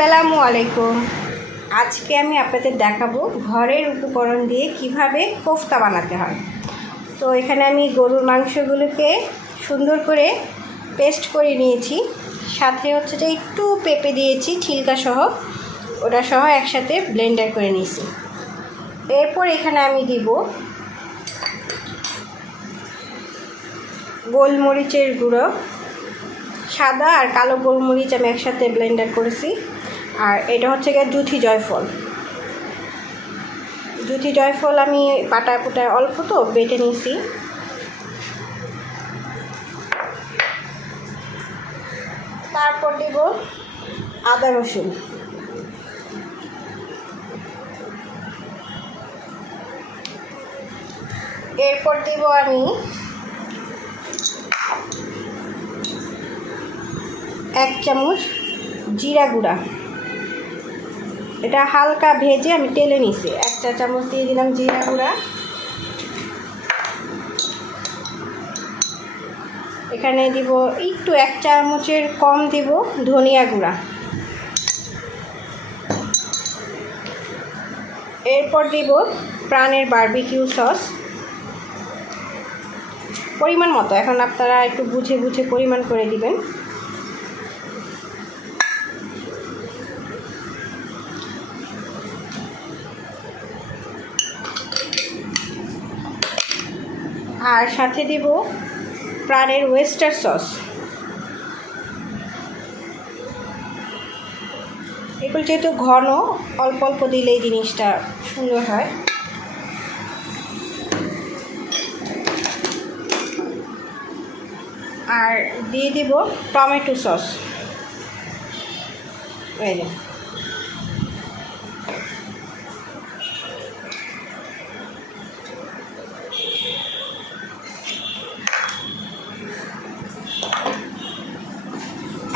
আসসালামু আলাইকুম। আজকে আমি আপনাদের দেখাবো ঘরের উপকরণ দিয়ে কীভাবে কোফতা বানাতে হয়। তো এখানে আমি গরুর মাংসগুলোকে সুন্দর করে পেস্ট করে নিয়েছি। সাথে হচ্ছে যে একটু পেঁপে দিয়েছি, ছিলকা সহ। ওটা সহ একসাথে ব্লেন্ডার করে নিয়েছি। এরপর এখানে আমি দিব গোলমরিচের গুঁড়ো। সাদা আর কালো গোলমরিচ আমি একসাথে ব্লেন্ডার করেছি। আর এটা হচ্ছে গিয়ে জুথি জয়ফল। জুথি জয়ফল আমি পাটা পুটায় অল্প তো বেটে নিয়েছি। তারপর দেব আদা রসুন। এরপর দেব আমি এক চামচ জিরা গুঁড়া। এটা হালকা ভেজে আমি টেলে নিছি। এক চা চামচ দিয়ে দিলাম জিরা গুঁড়া। এখানে দিব একটু এক চামচের কম দিব ধনিয়া গুঁড়া। এরপর দিব প্রাণের বারবিকিউ সস। পরিমাণ মতো, এখন আপনারা একটু বুঝে বুঝে পরিমাণ করে দিবেন। আর সাথে দিব প্রাণের ওয়েস্টার সস। এগুলো যেহেতু ঘন, অল্প অল্প দিলে এই জিনিসটা সুন্দর হয়। আর দিয়ে দিব টমেটো সস। এই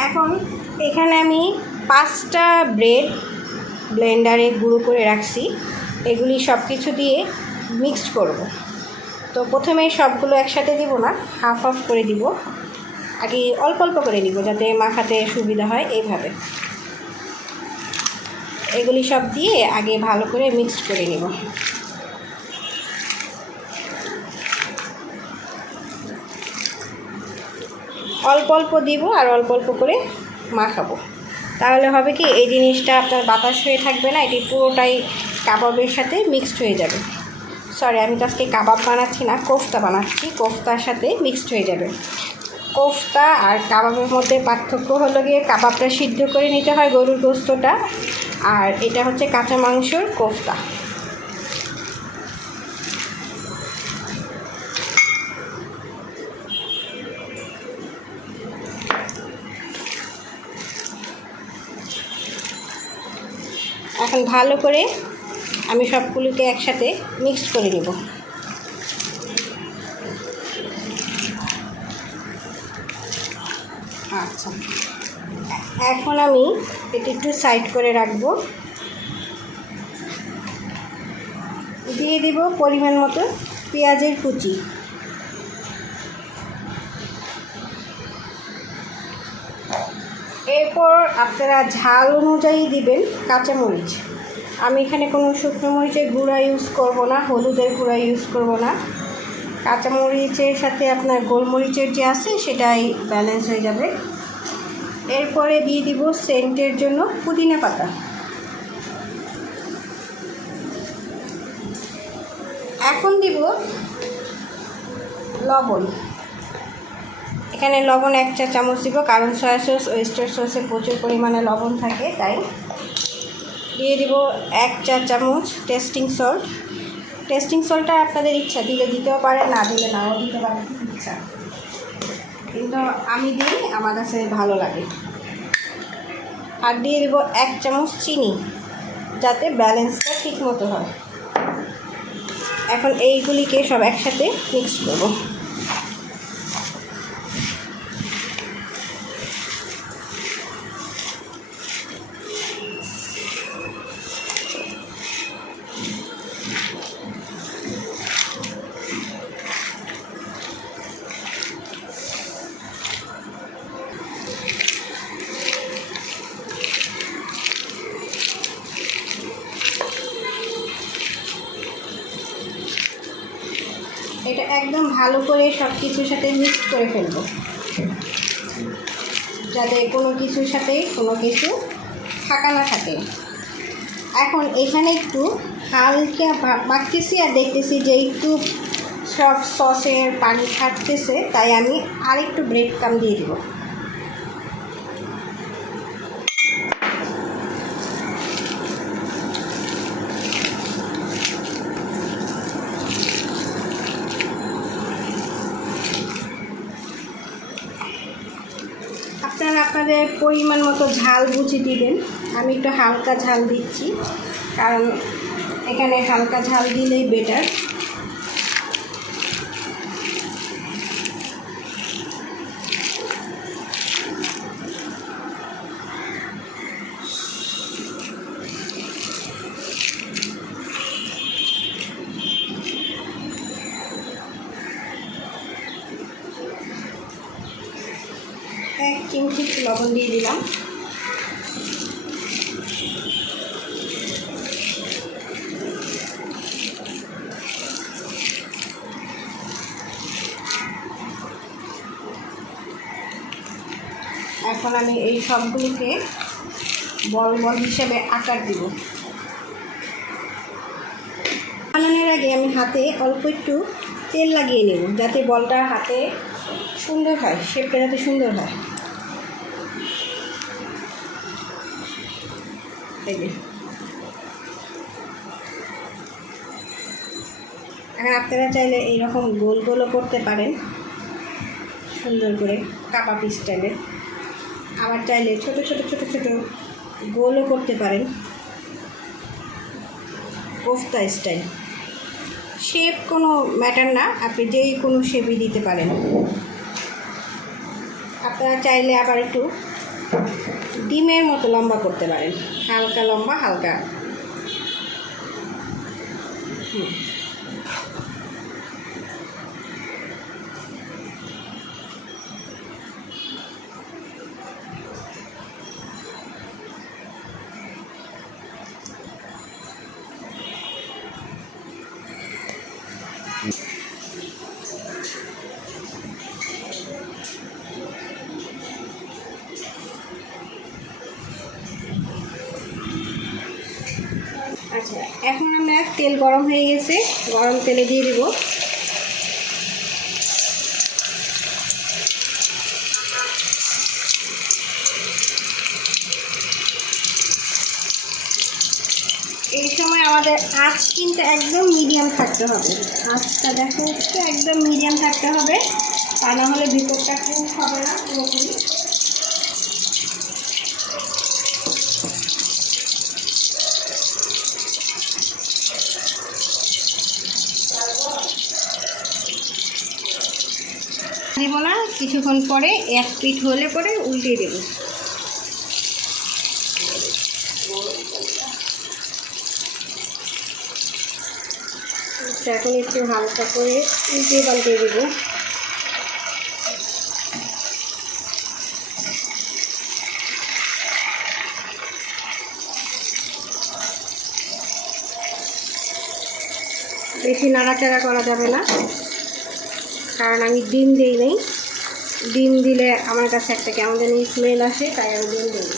এখন এখানে আমি পাঁচটা ব্রেড ব্লেন্ডারে গুঁড়ো করে রাখছি। এগুলি সব কিছু দিয়ে মিক্সড করব। তো প্রথমে সবগুলো একসাথে দিব না, হাফ হাফ করে দিব। আগে অল্প অল্প করে দিব যাতে মাখাতে সুবিধা হয় এইভাবে এগুলি সব দিয়ে আগে ভালো করে মিক্সড করে নিব। অল্প অল্প দিব আর অল্প অল্প করে মাখাবো। তাহলে হবে কি, এই জিনিসটা আপনার বাতাস হয়ে থাকবে না, এটি পুরোটাই কাবাবের সাথে মিক্সড হয়ে যাবে। সরি আমি তো আজকে কাবাব বানাচ্ছি না, কোফতা বানাচ্ছি। কোফতার সাথে মিক্সড হয়ে যাবে। কোফতা আর কাবাবের মধ্যে পার্থক্য হলো গিয়ে কাবাবটা সিদ্ধ করে নিতে হয় গরুর গোস্তটা, আর এটা হচ্ছে কাঁচা মাংসর কোফতা। এখন ভালো করে আমি সবগুলোকে একসাথে মিক্সড করে নেব। আচ্ছা। এখন আমি এটা একটু সাইড করে রাখব। দিয়ে দিব পরিমাণ মতো পেঁয়াজের কুচি। এরপর আপনারা ঝাল অনুযায়ী দিবেন কাঁচামরিচ। আমি এখানে কোনো শুকনো মরিচের গুঁড়া ইউজ করব না, হলুদের গুঁড়া ইউজ করব না। কাঁচামরিচের সাথে আপনার গোলমরিচের যে আছে সেটাই ব্যালেন্স হয়ে যাবে। এরপরে দিয়ে দিব সেন্টের জন্য পুদিনা পাতা। এখন দিব লবণ। এখানে লবণ এক চা চামচ দিব, কারণ সয়া সস ওয়েস্টার সসে প্রচুর পরিমাণে লবণ থাকে, তাই দিয়ে দিব এক চা চামচ টেস্টিং সল্ট টেস্টিং সল্টটা আপনাদের ইচ্ছা, দিলে দিতেও পারে, না দিলে নাও, দিতে পারে ইচ্ছা। কিন্তু আমি দিই, আমার কাছে ভালো লাগে। আর দিয়ে দেবো এক চামচ চিনি, যাতে ব্যালেন্সটা ঠিক মতো হয়। এখন এইগুলিকে সব একসাথে মিক্স করব। এটা একদম ভালো করে সব কিছুর সাথে মিক্স করে ফেলব। যাতে কোনো কিছুর সাথে কোনো কিছু ফাঁকা না থাকে। এখন এখানে একটু হালকা মাখতেছি আর দেখতেছি যে একটু সব সসের পানি থাকতেছে তাই আমি আরেকটু ব্রেড কাম দিয়ে দিব। আপনারা আপনাদের পরিমাণ মতো ঝাল বুঝে দিবেন। আমি একটু হালকা ঝাল দিচ্ছি, কারণ এখানে হালকা ঝাল দিলেই বেটার এক চিমটি লবণ দিয়ে দিলাম। এখন আমি এই সবগুলোকে বল বল হিসেবে আকার দিব। বানানোর আগে আমি হাতে অল্প একটু তেল লাগিয়ে নেব, যাতে বলটা হাতে সুন্দর হয়, শেপটা যাতে সুন্দর হয়। এই। এখন আপনারা চাইলে এইরকম গোল গোলও করতে পারেন। সুন্দর করে কাবাব স্টাইলে। আবার চাইলে ছোট ছোট ছোট ছোট গোলও করতে পারেন। কোফতা স্টাইল। শেপ কোনো ম্যাটার না, আপনি যেই কোনো শেপই দিতে পারেন। আপনারা চাইলে আবার একটু ডিমের মতো লম্বা করতে পারেন হালকা লম্বা হালকা হুম। তেল গরম হয়ে গেছে, গরম তেলে দিয়ে দিব। এই সময় আমাদের আঁচ কিন্তু একদম মিডিয়াম থাকতে হবে। আঁচটা দেখো একটু একদম মিডিয়াম থাকতে হবে। তা না হলে ভিতরটা খুব হবে না, পুরোপুরি দিব না কিছুক্ষণ পরে এক পিঠ হলে পরে উল্টে দেবো। আচ্ছা, এখন একটু হালকা করে উল্টে পাল্টে দেবো। বেশি নাড়াচাড়া করা যাবে না কারণ আমি ডিম দিই নেই। ডিম দিলে আমার কাছে একটা কেমন জানি স্মেল আসে তাই আমি ডিম দিই।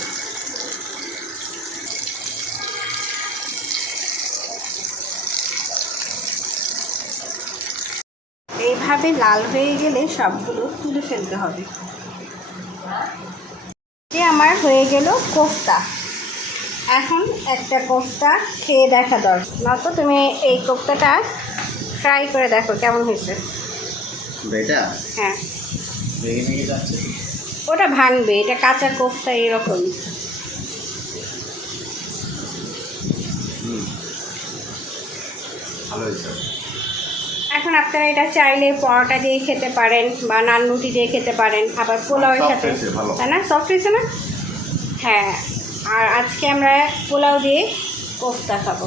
এইভাবে লাল হয়ে গেলে সবগুলো তুলে ফেলতে হবে। যে আমার হয়ে গেল কোফতা। এখন একটা কোফতা খেয়ে দেখা দরকার। নয়তো তুমি এই কোফতাটা ফ্রাই করে দেখো কেমন হয়েছে। বেটা হ্যাঁ। ভেঙে ভেঙে যাচ্ছে। ওটা ভাঙবে এটা কাঁচা কোফতা এরকম। এখন আপনারা এটা চাইলে পরোটা দিয়ে খেতে পারেন বা নান রুটি দিয়ে খেতে পারেন আবার পোলাওয়ের সাথে। তাই না? সফট হয়েছে না? হ্যাঁ আর আজকে আমরা পোলাও দিয়ে কোফতা খাব।